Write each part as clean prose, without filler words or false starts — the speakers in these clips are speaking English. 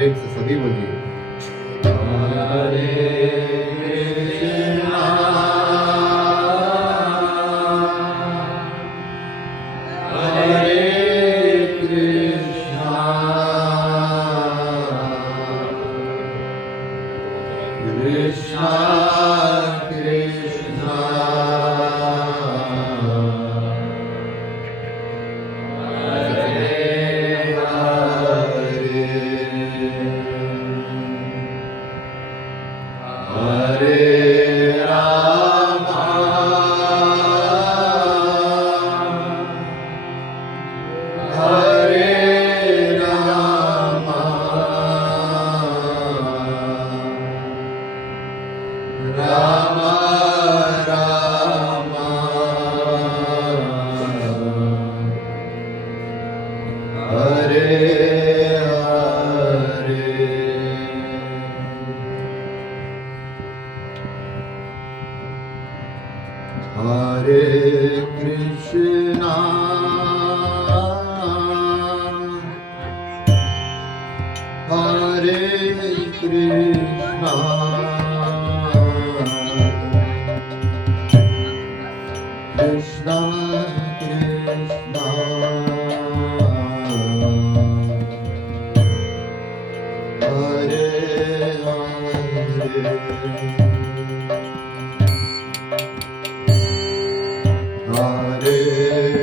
प्रेम से सभी बोलिए हरे कृष्णा हरे Krishna Krishna Krishna Hare Krishna Hare Krishna Krishna Krishna Hare Hare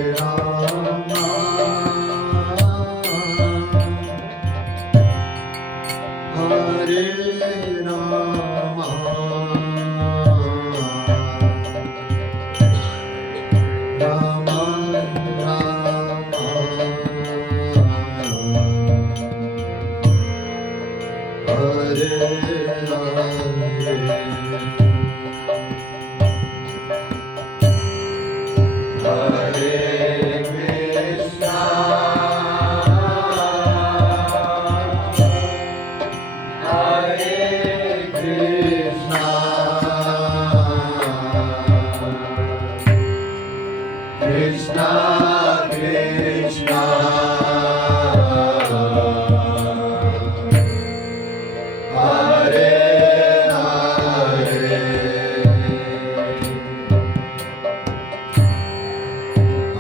Hare Rama Hare Rama Rama Rama Hare Krishna Krishna Hare Hare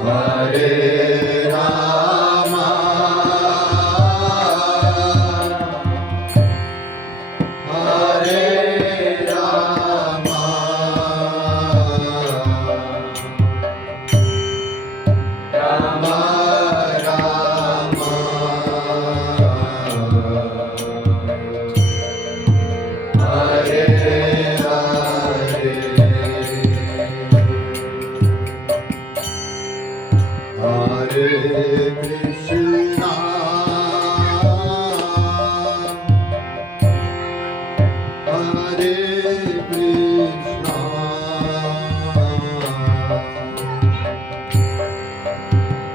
Hare Rama Hare Rama Rama Rama Hare Hare Hare Krishna Hare Krishna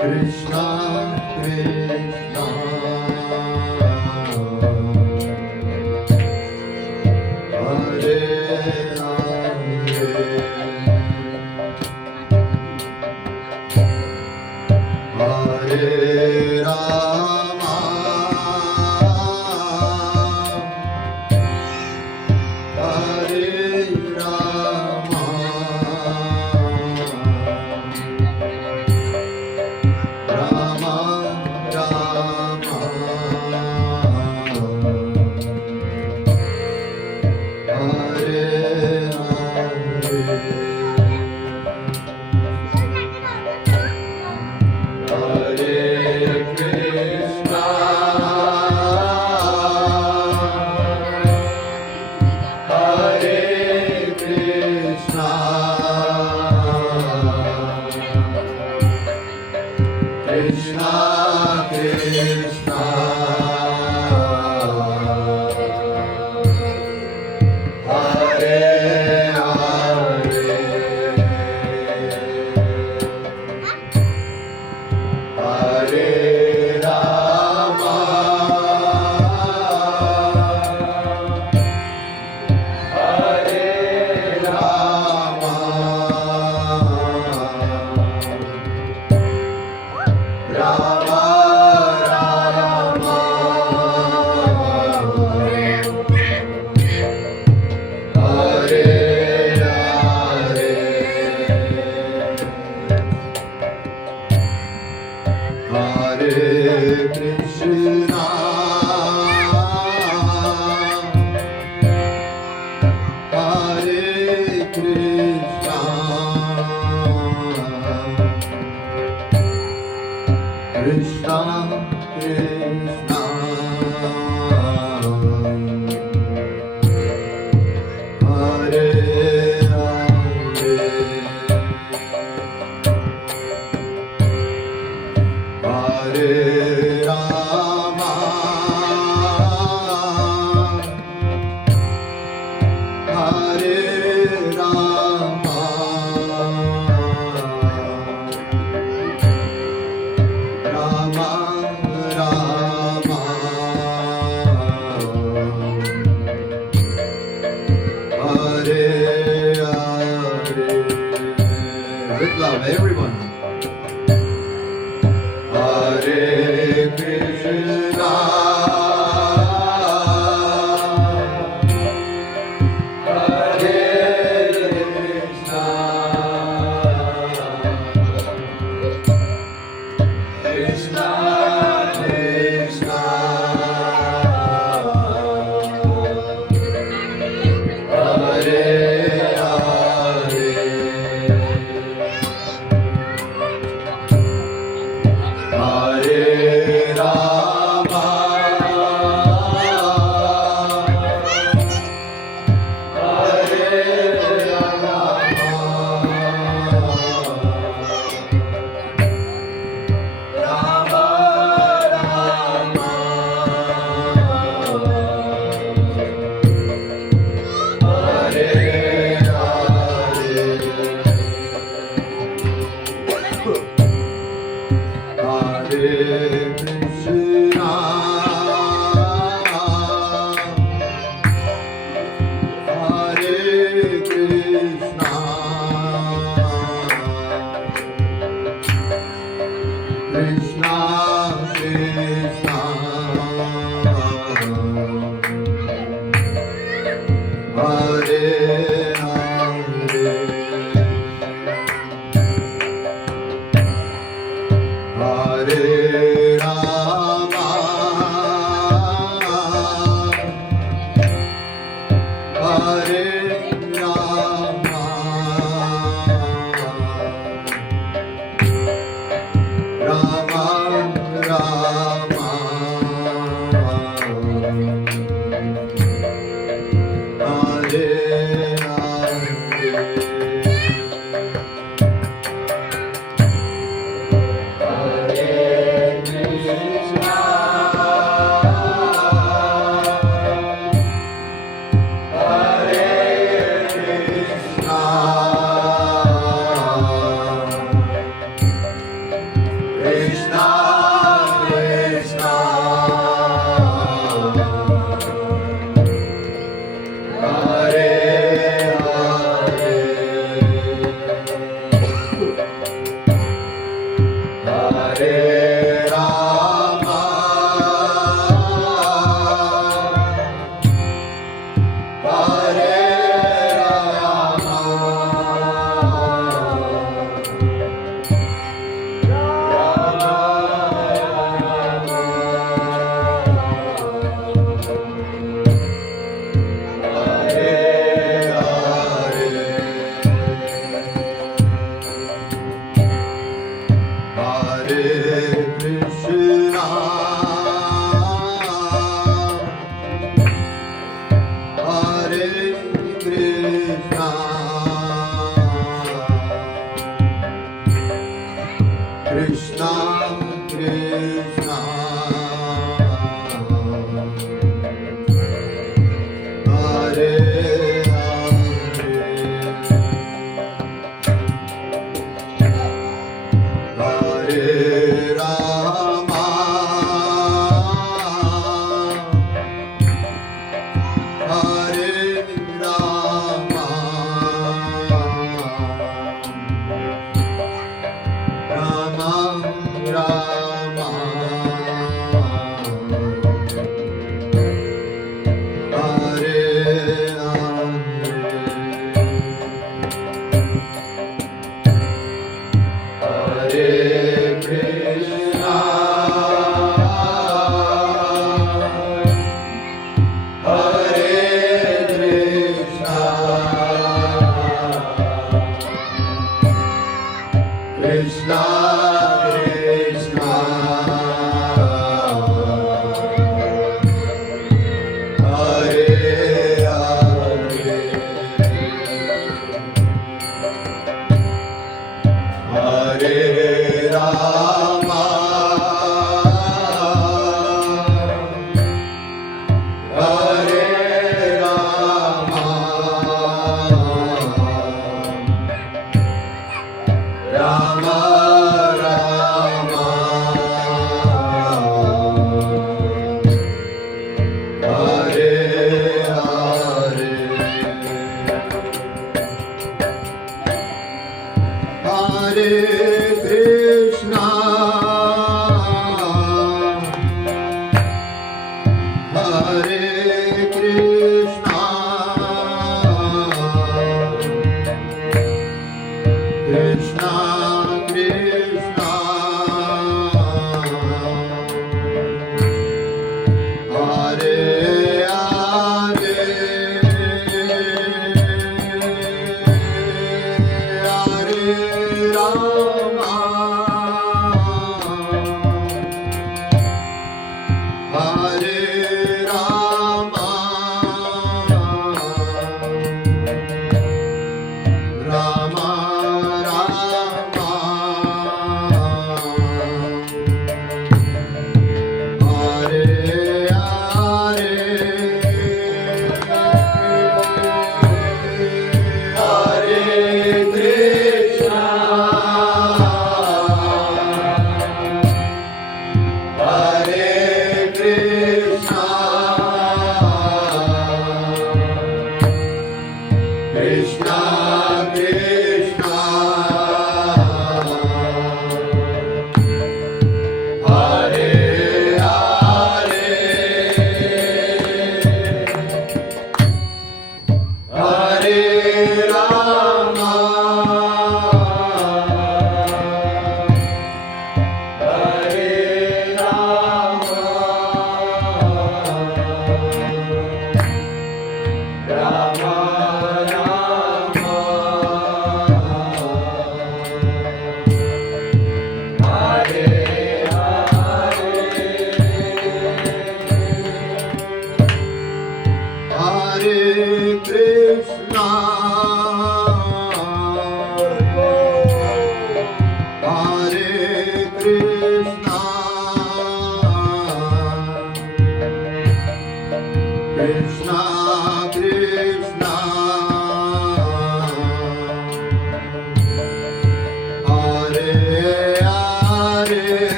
Krishna Krishna Hare Hare Hare Rama Hare Rama Rama Rama Hare Hare Krishna Hare Krishna Krishna Krishna Hare Hare Rama Hare Rama Rama Rama Hare Krishna, Hare Krishna, Krishna Krishna, Hare Hare Rama, Hare Rama, Rama Rama, Hare Hare. With love, everyone. Hare Krishna, Hare Krishna, Krishna Krishna, Hare Hare Rama, Hare Rama, Rama Rama, Hare Hare Krishna, Hare Krishna, Krishna Krishna, Hare Hare Rama, Hare Rama, Rama Rama, Hare Hare Rama, Hare Rama, Hare Krishna, Hare Krishna, Krishna Krishna, Hare Hare Rama, Hare Rama, Rama Rama,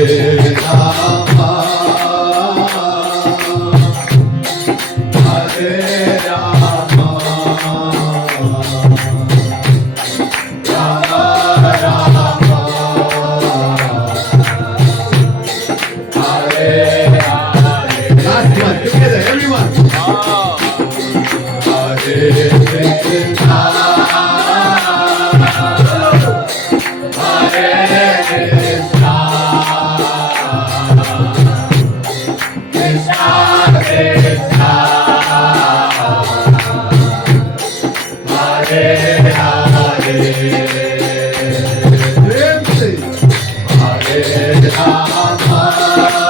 Rama, Hare Rama, Rama Rama, Hare Hare. Last one, together, everyone. Hare Krishna, Hare Krishna, Krishna Krishna, Hare Hare. Hare Rama, Hare Rama,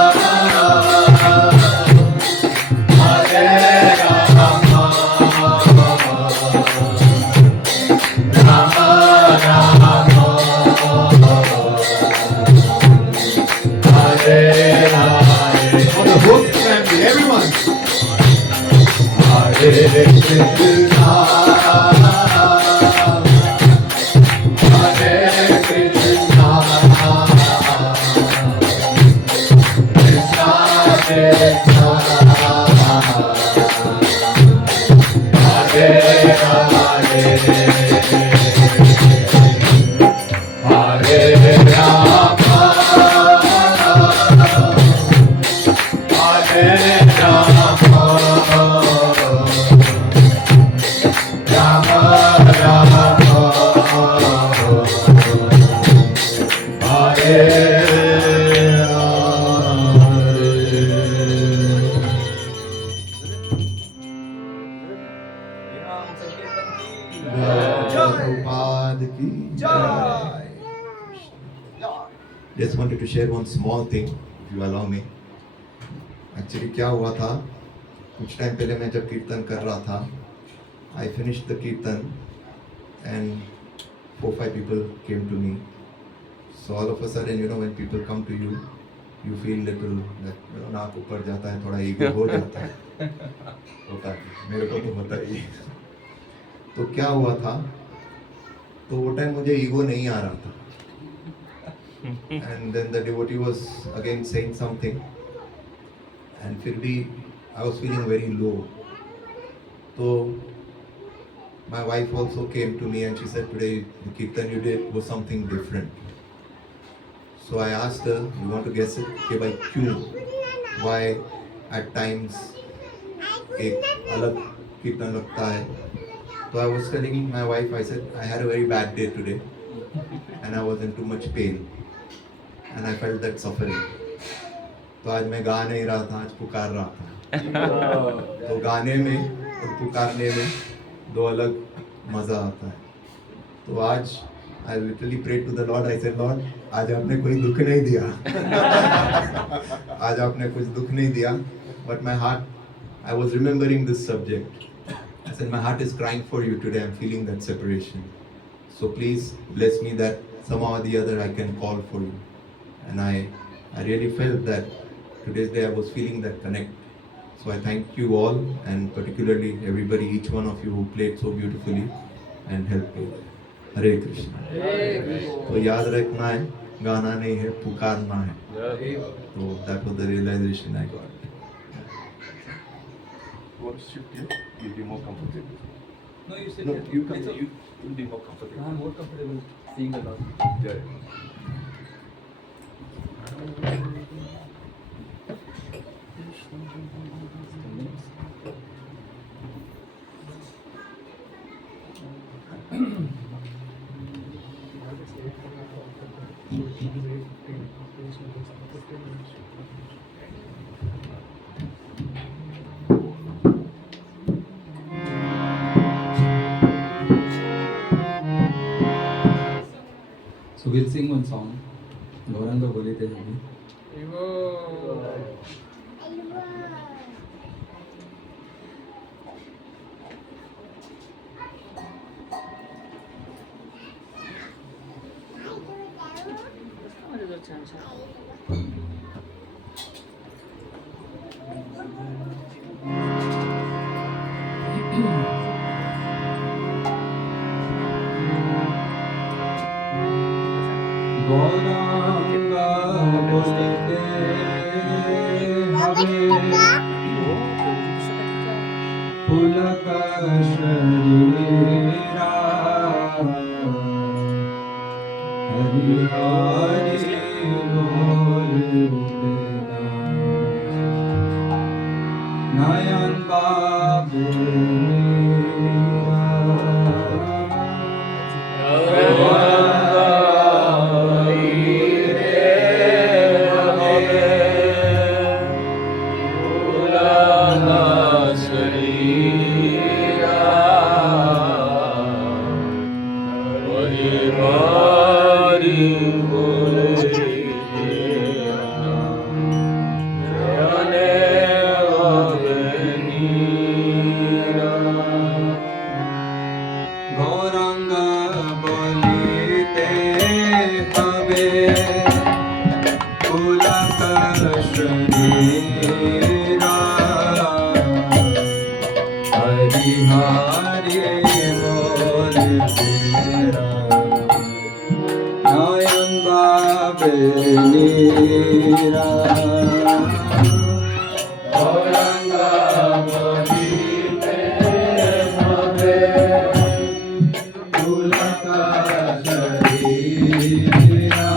Rama Rama, Hare Hare. For the whole family, everyone. Hare Krishna, Hare Krishna, Krishna Krishna, Hare Hare. Hare Rama, Hare Rama, Rama Rama, Hare Prabhupada ki jai. Just wanted to share one small thing, if you allow me. Actually क्या हुआ था, कुछ time पहले मैं जब कीर्तन कर रहा था, I finished the kirtan and 4-5 people came to me. So all of a sudden, when people come to you, you feel little that नाक ऊपर जाता है, थोड़ा ईगो हो जाता है, होता है, मेरे को तो होता ही। तो क्या हुआ था, तो वो टाइम मुझे ईगो नहीं आ रहा था, and then the devotee was again saying something, and फिर भी I was feeling very low. So my wife also came to me and she said, today the kirtan you did was something different. So I asked her, you want to guess it? कि भाई क्यों? Why at times एक अलग कीर्तन लगता है? So I was telling my wife, I said, I had a very bad day today and I was in too much pain and I felt that suffering. तो आज मैं गा नहीं रहा था, आज पुकार रहा था. तो गाने में और पुकारने में दो अलग मजा आता है. तो आज I literally prayed to the Lord. I said, Lord, आज आपने कोई दुख नहीं दिया. आज आपने कुछ दुख नहीं दिया. But my heart, I was remembering this subject. I said, my heart is crying for you today. I'm feeling that separation. So please bless me that somehow or the other I can call for you. And I really felt that today's day I was feeling that connect. So I thank you all, and particularly everybody, each one of you who played so beautifully and helped me. हरे कृष्णा. तो याद रखना है, गाना नहीं है, पुकारना है. तो that was the realization I got. You want to shift here? You'll be more comfortable. No, you sit No, there. you come It's here. okay. You'll be more comfortable. I'm more comfortable seeing the Lord. Yeah. So we'll sing one song. Gauranga Bolite Hari. Gauranga पुलक शरीरा हरि हरि बोलते नयन बाबू गौरंग बोलिते हवे पुलक शरीरा हरि हरि बोलते नयन बाबे नीरा गौरंग बोलिते हवे पुलक शरीरा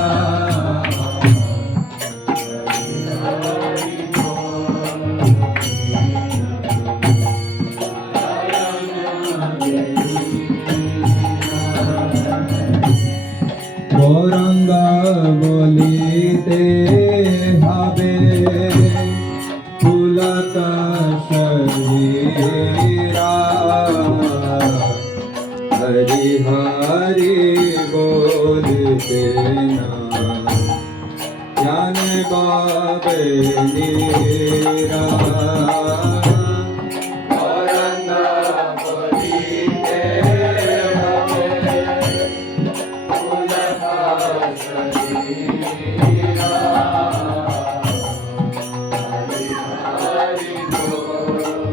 गौरंग बोलिते हवे पुलक शरीरा हरि हरि बोलते ज्ञान बाबे नीरा गौरंग बोलिते हवे पुलक शरीरा हरि हरि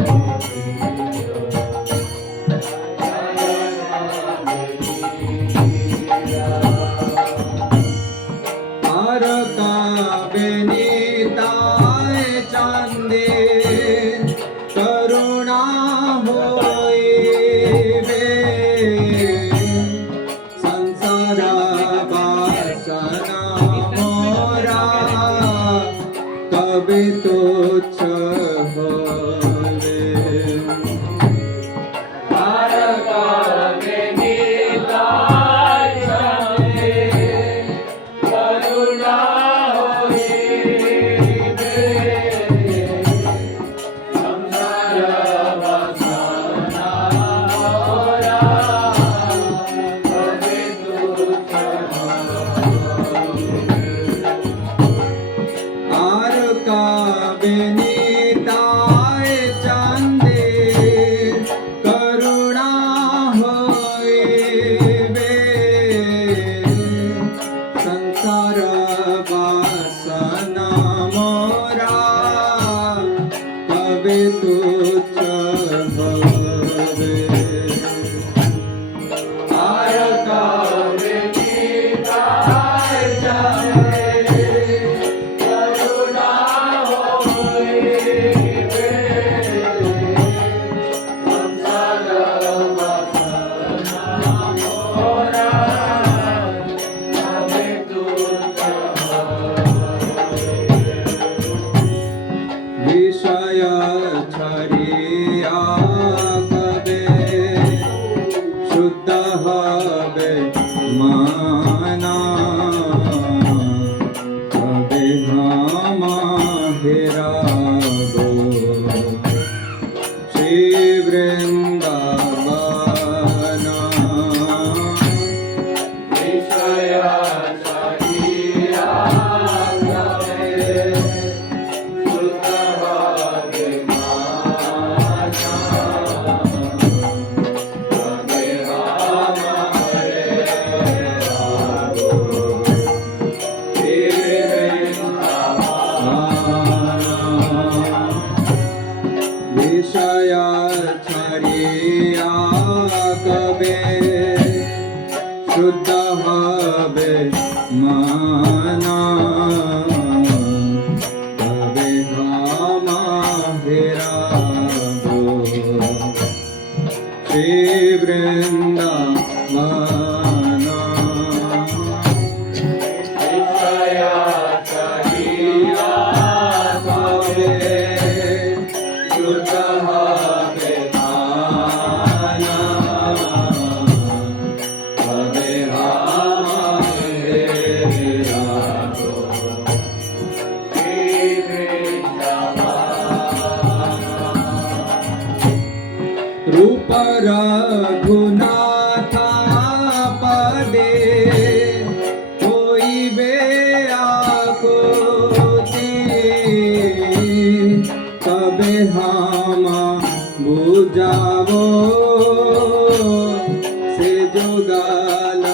का बेनीताय चांदे करुणा होइबे संसार वासना मोरा कभी तुच्छ होवे बेनीताय चांदे करुणा होइबे संसार वासना मोरा कभी तुच्छ होवे आर का बेनीताय चांदे विषय छरिया कबे शुद्ध हवे माना कबे हम हेराबो श्री वृंदावना विषय छरिया विषय छरिया कबे शुद्ध हवे माना कबे हम रूप रघुनाथा पदे होइबे आकुति तबे हम बुझावो से जुगल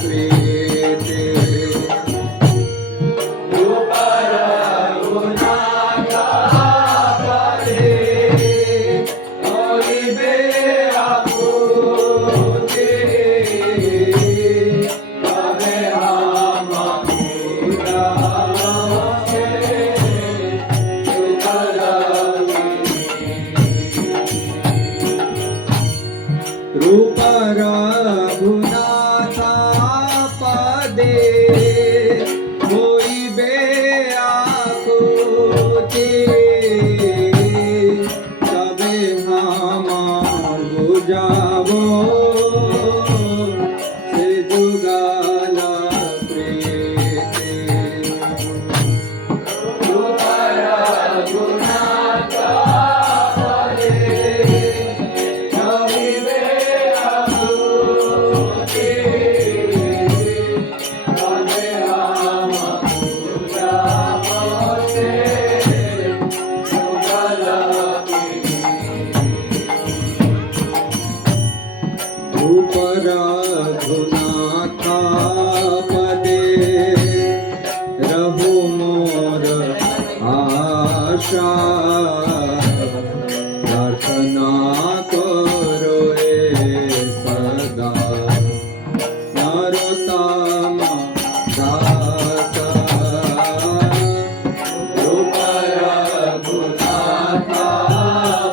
प्रीति रूप रघुनाथा पदे होइबे आकुति तबे हम बुझावो से जुगल रूप रघुनाथा पदे होइबे आकुति तबे हम बुझावो से जुगल प्रीति रूप रघुनाथा पदे होइबे आकुति तबे हम बुझावो से जुगल रूप रघुनाथा पदे रहु मोर आशा प्रार्थना करो सदा नरोत्तम दास रूप रघुनाथा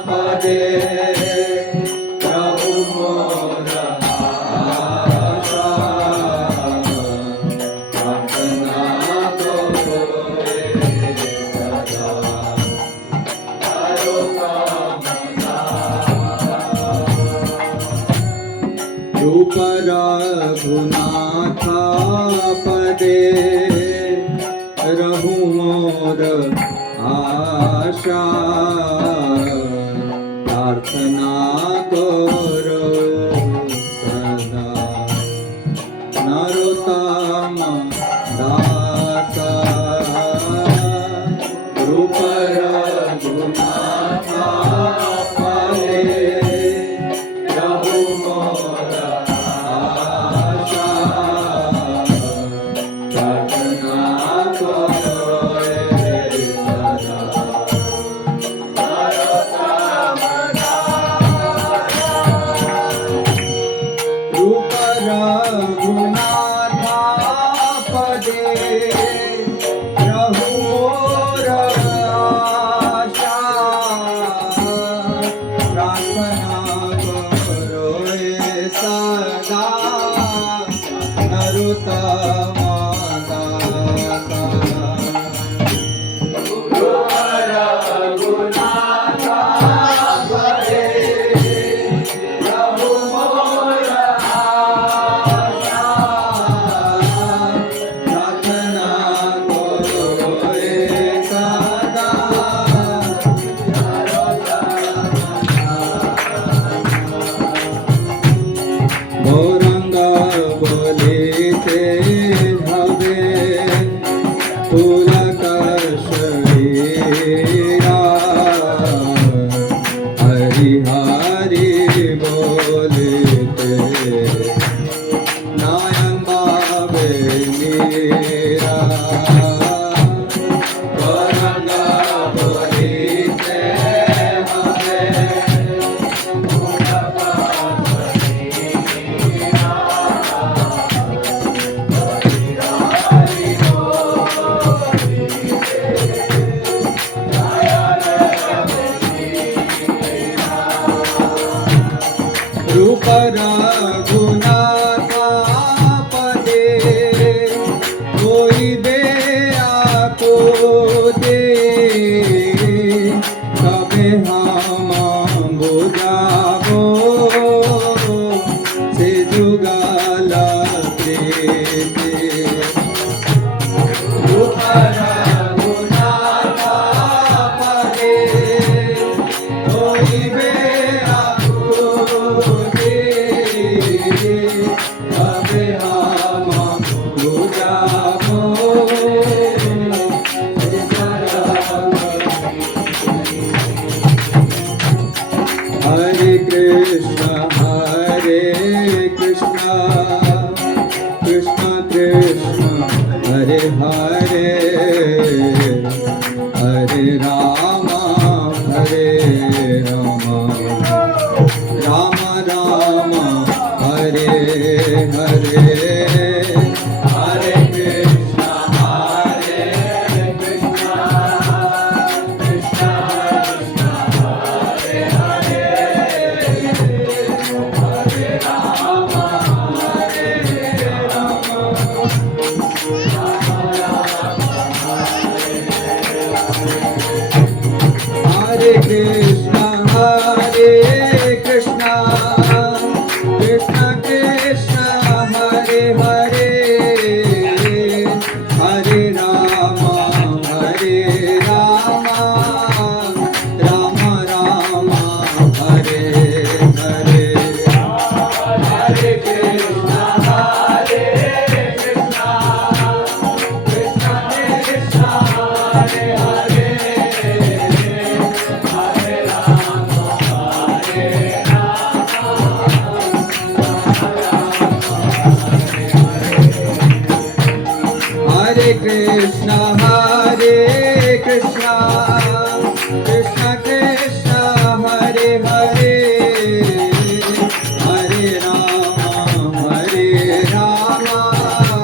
पदे प्रभु मोर आशा प्रार्थना करो सदा नरोत्तम रूप रघुनाथा पदे रहु मोर आशा प्रार्थना करो सदा नरोत्तम दास रूप रघुनाथा पदे रहु मोर आशा प्रार्थना करो सदा Hare Rama, Rama Rama, Hare Hare. Hare Krishna, Hare Krishna, Krishna Krishna, Hare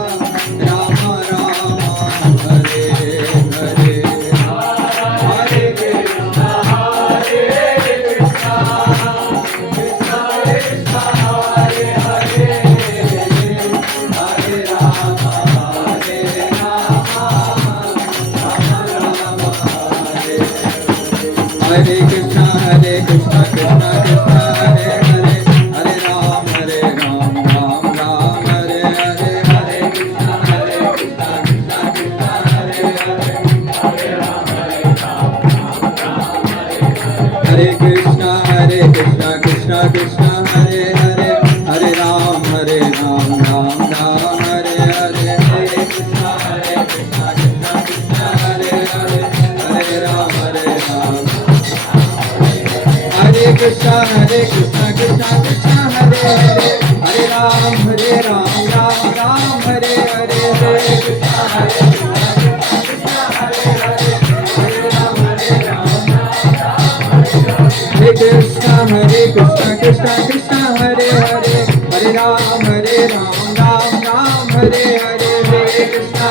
Hare, Hare Rama, Hare Hare Krishna, Hare Krishna, Krishna Krishna, Hare Hare, Hare Rama, Hare Rama, Rama Rama, Hare Hare. Hare Krishna, Hare Krishna, Krishna Krishna, Hare Hare, Hare Rama, Hare Rama, Rama Rama, Hare Hare Krishna, Hare Krishna, Krishna Krishna, Hare Hare, Hare Ram, Ram Ram, Hare Hare, Hare Krishna, Krishna Krishna, Hare Hare, Hare Ram, Hare Krishna, Krishna Krishna, Hare Hare, Hare Ram, Ram Ram, Hare Hare, Hare Krishna, Krishna Krishna, Hare Hare, Hare Ram, Ram. Hare Krishna, Krishna Krishna, Hare Hare, Hare Ram, Ram Ram, Hare Hare, Hare Krishna, Krishna Krishna, Hare Hare, Hare Ram, Hare Krishna, Krishna Krishna, Hare Hare, Hare Ram, Ram Ram, Hare Hare, Hare Krishna,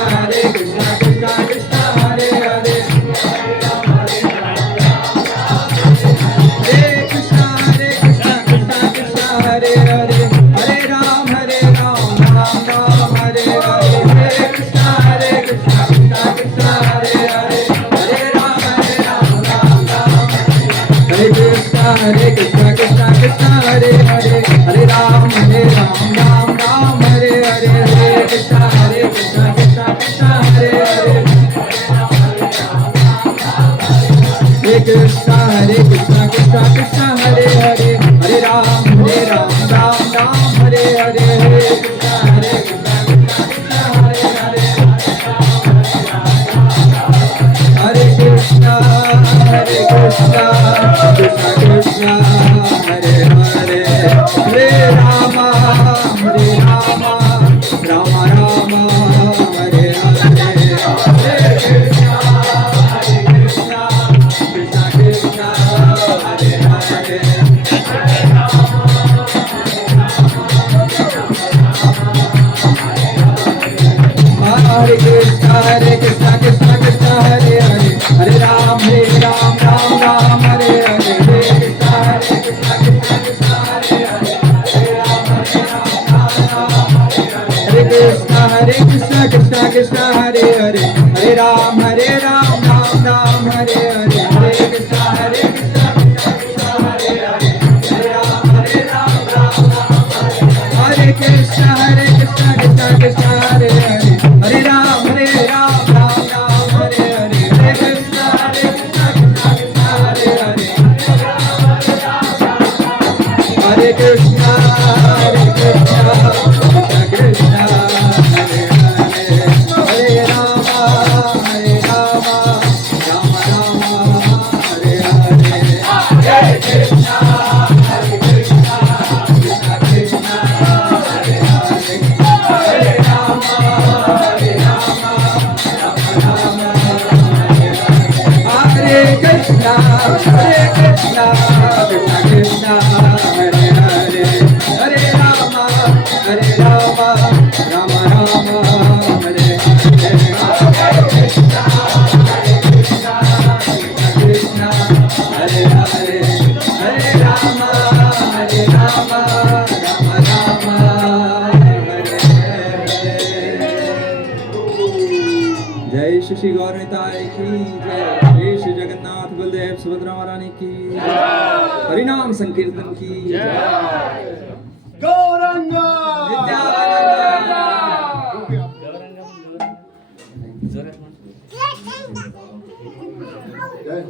Krishna Krishna, Hare Hare, Hare Krishna, Krishna Krishna, Hare Hare, Hare Ram, Ram Ram, Hare Hare, Hare Krishna, Krishna Krishna, Hare Hare, Hare Ram, Ram Ram, Hare Krishna, Krishna Krishna, Hare Hare, Hare Ram, Ram Ram, Hare Hare, Hare Krishna, Krishna Krishna, Hare Hare, Hare Krishna, Krishna Krishna, Hare Hare, Hare Ram, Ram Ram, Hare Hare, Hare Krishna, Krishna Krishna, Hare Hare, Hare Krishna, Krishna Krishna, Hare Hare, Hare Rama, Rama Rama, Hare Hare, Hare Krishna, Krishna Krishna, Hare Hare, Hare Krishna, Krishna Krishna, Hare Hare, Hare Ram, Ram Ram, Hare Hare, Hare Krishna, Krishna Krishna, Hare Hare, Hare Ram, Hare Krishna, Krishna Krishna, Hare Hare, Hare Ram, Ram Ram, Hare Hare, Hare Krishna, Krishna Krishna, Hare Hare, Hare Ram, Hare Krishna, Krishna Krishna, Hare Hare, Hare Ram, Ram Ram, Hare Hare, Hare Krishna, Krishna Krishna, Hare Hare, Hare Krishna, Krishna Krishna, Hare Hare, Hare Rama, Rama Rama, Hare Hare, Hare Krishna, Krishna Krishna, Hare Hare, Hare Rama, Rama Rama, Hare Krishna, Krishna Krishna, Hare Hare, Hare Rama, Rama Rama, Hare Hare, Hare Krishna, Krishna Hare Hare, Hare Rama, Rama Rama, Hare Hare. जय श्री गौर निताय की जय, जय श्री जगन्नाथ बलदेव सुभद्रा महारानी की जय, हरिनाम संकीर्तन की जय, गौरंग नित्यानंद। काय